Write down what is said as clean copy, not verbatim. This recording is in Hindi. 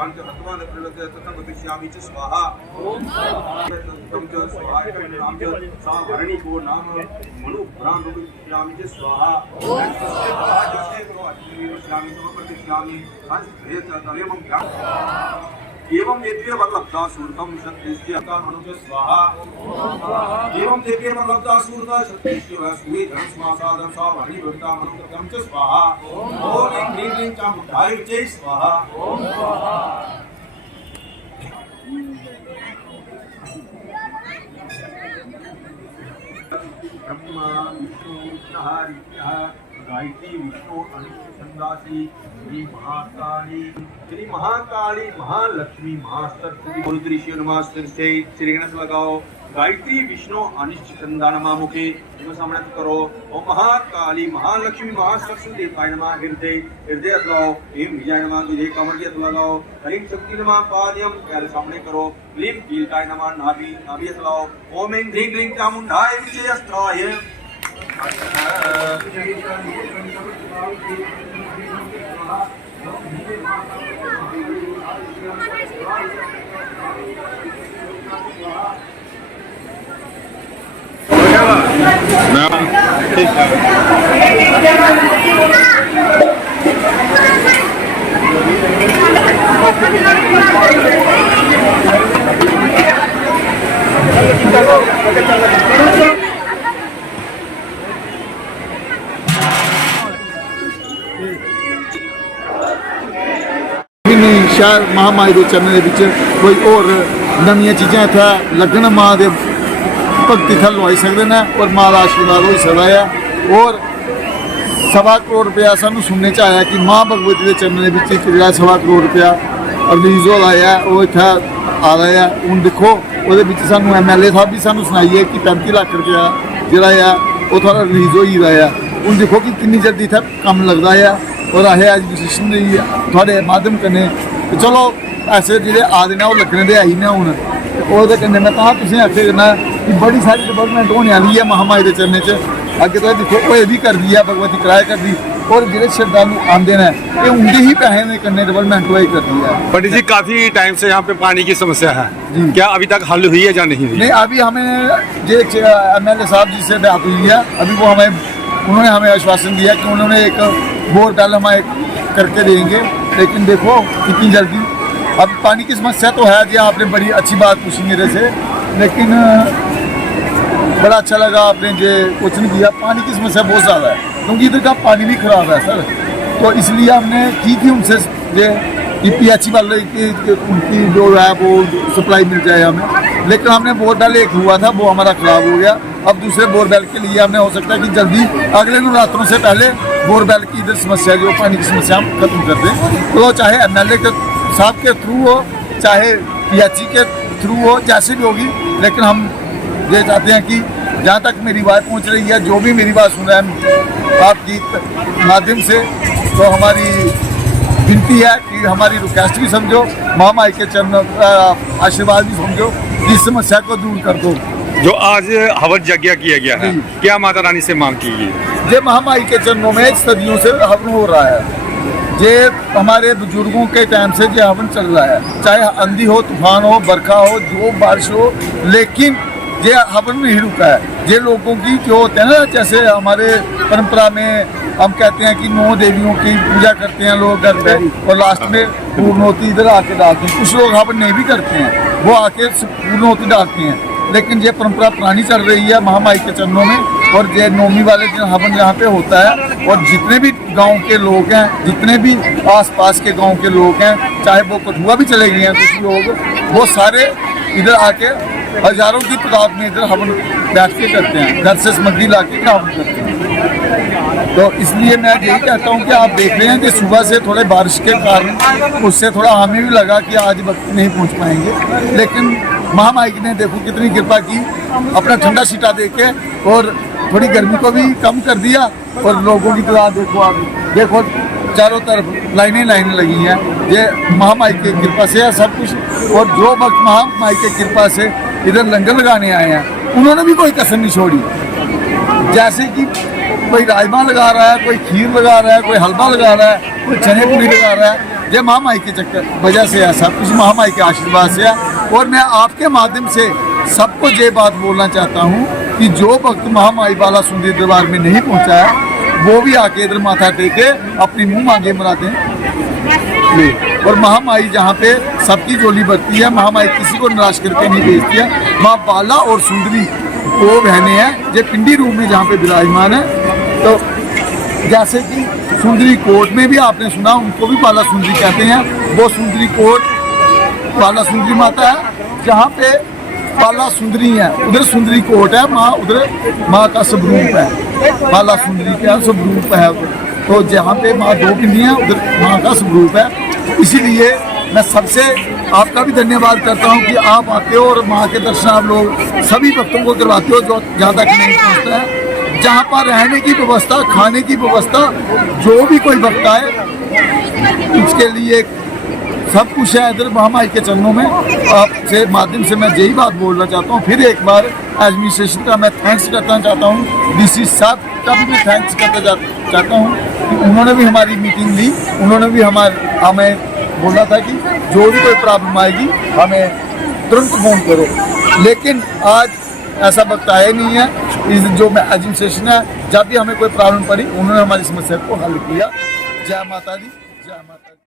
च रत्वान प्रलते तथा गतिष्यामि च स्वाहा ओम तम च स्वाहा नाम च सावरणी को नाम मनु भ्राम गतिष्यामि च स्वाहा ओम जसे को अतिष्यामि तो प्रतिष्यामि हंस भेद तवेमं ज्ञान एवं देव्य वल्लभता सूर्तम शक्तिस्य कामनुज स्वाहा एवं देव्य वल्लभता सूर्ता शक्तिस्य सूर्य धन स्वासादं सावरणी भक्ता मनुकृतं च स्वाहा ओम ह्रीं क्लीं चामुण्डाय च स्वाहा ओम स्वाहा ब्रह्मा विष्णु हरिः गायत्री विष्णु अनुछंदासी श्री महाकाली महालक्ष्मी महासरस्वती बोल श्री नमस्ते श्री गणेश लगाओ गायत्री विष्णु अनिष्ट चंदानमा मुखे सामने करो ओम महाकाली महालक्ष्मी महासरस्वती देवताय नमः हृदय हृदय लगाओ एम विजय नमः तुझे कमर के लगाओ ह्रीं शक्ति नमः पाद्यम प्यारे सामने करो क्लीं कीलकाय नमः नाभि नाभि लगाओ ओम ऐं ह्रीं क्लीं चामुण्डाय विजयस्त्राय शहर महामाई के चरणों के कोई और नवी चीज़ा इतना लगन माँ के भगती थल लवाई सकते हैं और माँ का आशीर्वाद हो सकता है। और 1.25 करोड़ रुपया सानू सुनने च आया कि माँ भगवती के चरणों के 1.25 करोड़ रुपया रिलीज हो रहा है वो इतना आ रहा है। हूँ देखो वो सानू MLA साहब भी सानू सुनाइए कि 35 लाख रुपया जोड़ा है वो थोड़ा रिलीज हो ही रहा है। हूँ देखो कि कितनी जल्दी इतना कम लगता है और अस अज डिसीजन थोड़े माध्यम कन्नै चलो ऐसे जो आदि ने लगने दे आई ने हूँ वो मैं तुसें आखे करना कि बड़ी सारी डिवेलपमेंट होने वाली है महामाई के चरणें च अगे तो देखो वो भी कर दी है भगवती किराया कर दी और जो श्रद्धालु आते हैं ये उनके ही पैसे के कन्ने डेवलपमेंट वही कर दी है। पंडित जी काफी टाइम से यहाँ पे पानी की समस्या है क्या अभी तक हल हुई है या नहीं हुई? नहीं अभी हमें जो MLA साहब जी से बात हुई है अभी वो उन्होंने हमें आश्वासन दिया कि उन्होंने एक बोरवेल हमें करके देंगे लेकिन देखो कितनी जल्दी अब पानी की समस्या तो है जी। आपने बड़ी अच्छी बात पूछी मेरे से लेकिन बड़ा अच्छा लगा आपने जो क्वेश्चन किया। पानी की समस्या बहुत ज़्यादा है क्योंकि इधर का पानी भी ख़राब है सर तो इसलिए हमने की थी उनसे जो PHC वाले उनकी जो है वो सप्लाई मिल जाए हमें लेकिन हमने बोरवेल एक हुआ था वो हमारा ख़राब हो गया। अब दूसरे बोरवेल के लिए हमने हो सकता है कि जल्दी अगले नवरात्रों से पहले बोरवेल की इधर समस्या जो पानी की समस्या हम खत्म कर दें। तो चाहे MLA के साहब के थ्रू हो चाहे PHC के थ्रू हो जैसे भी होगी लेकिन हम ये चाहते हैं कि जहाँ तक मेरी बात पहुँच रही है जो भी मेरी बात सुन रहा है आपकी माध्यम से तो हमारी विनती है कि हमारी रिक्वेस्ट भी समझो महामाई के चरण आशीर्वाद भी समझो इस समस्या को दूर कर दो। जो आज हवन यज्ञ किया गया है क्या माता रानी से मांग की गई? ये महामाई के चरणों में सदियों से हवन हो रहा है। ये हमारे बुजुर्गों के टाइम से ये हवन चल रहा है चाहे आंधी हो तूफान हो बरखा हो जो बारिश हो लेकिन ये हवन नहीं रुका है। ये लोगों की जो होते हैं ना जैसे हमारे परंपरा में हम कहते हैं कि 9 देवियों की पूजा करते हैं लोग घर पे और लास्ट में पूर्णोती इधर आके डालते हैं। कुछ लोग हवन नहीं भी करते हैं वो आके पूर्णोती डालते हैं लेकिन ये परंपरा पुरानी चल रही है महामाई के चरणों में। और ये नौमी वाले दिन हवन यहाँ पे होता है और जितने भी गांव के लोग हैं जितने भी आसपास के गांव के लोग हैं चाहे वो कठुआ भी चले गए हैं कुछ लोग वो सारे इधर आके हजारों की तादाद में इधर हवन बैठ के करते हैं घर से सामग्री ला के हवन करते हैं। तो इसलिए मैं यही कहता हूँ कि आप देख रहे हैं कि सुबह से थोड़े बारिश के कारण उससे थोड़ा हमें भी लगा कि आज वक्त नहीं पहुँच पाएंगे लेकिन महामाई ने देखो कितनी कृपा की अपना ठंडा सीटा दे के और थोड़ी गर्मी को भी कम कर दिया और लोगों की तादाद देखो आप देखो चारों तरफ लाइनें लगी हैं। ये महामाई की कृपा से है सब कुछ। और जो वक्त महामाई की कृपा से इधर लंगर लगाने आए हैं उन्होंने भी कोई कसर नहीं छोड़ी। जैसे कि कोई राजमा लगा रहा है कोई खीर लगा रहा है कोई हलवा लगा रहा है कोई चने पूरी लगा रहा है ये महामाई के चक्कर वजह से है, सब कुछ महामाई के आशीर्वाद से है। और मैं आपके माध्यम से सबको ये बात बोलना चाहता हूँ कि जो भक्त महामाई बाला सुंदरी दरबार में नहीं पहुँचा है वो भी आके इधर माथा टेके अपनी मुँह मांगे मनाते हैं। और महामाई जहाँ पे सबकी झोली भरती है, महामाई किसी को निराश करके नहीं भेजती है। माँ बाला और सुंदरी वो बहनें हैं जो पिंडी रूप में जहाँ पे विराजमान है। तो जैसे कि सुंदरी कोट में भी आपने सुना, उनको भी बाला सुंदरी कहते हैं। वो सुंदरी कोट बाला सुंदरी माता है, जहाँ पे बाला सुंदरी है उधर सुंदरी कोट है, माँ उधर माँ का स्वरूप है, बाला सुंदरी का स्वरूप है। तो जहाँ पे माँ दो पिंडियाँ उधर माँ का स्वरूप है। इसीलिए मैं सबसे आपका भी धन्यवाद करता हूँ कि आप आते हो और माँ के दर्शन आप लोग सभी भक्तों को करवाते हो जो जहाँ तक नहीं पहुँचता है। जहाँ पर रहने की व्यवस्था, खाने की व्यवस्था, जो भी कोई भक्त आए उसके लिए सब कुछ है इधर महामाई के चरणों में। आपसे माध्यम से मैं यही बात बोलना चाहता हूँ। फिर एक बार एडमिनिस्ट्रेशन का मैं थैंक्स करना चाहता हूँ, डीसी साहब का भी मैं थैंक्स करना चाहता हूँ कि उन्होंने भी हमारी मीटिंग ली, उन्होंने भी हमें बोला था कि जो भी कोई प्रॉब्लम आएगी हमें तुरंत फ़ोन करो। लेकिन आज ऐसा वक्त आया नहीं है। इस जो एडमिनिस्ट्रेशन है, जब भी हमें कोई प्रॉब्लम पड़ी उन्होंने हमारी समस्या को हल किया। जय माता दी, जय माता दी।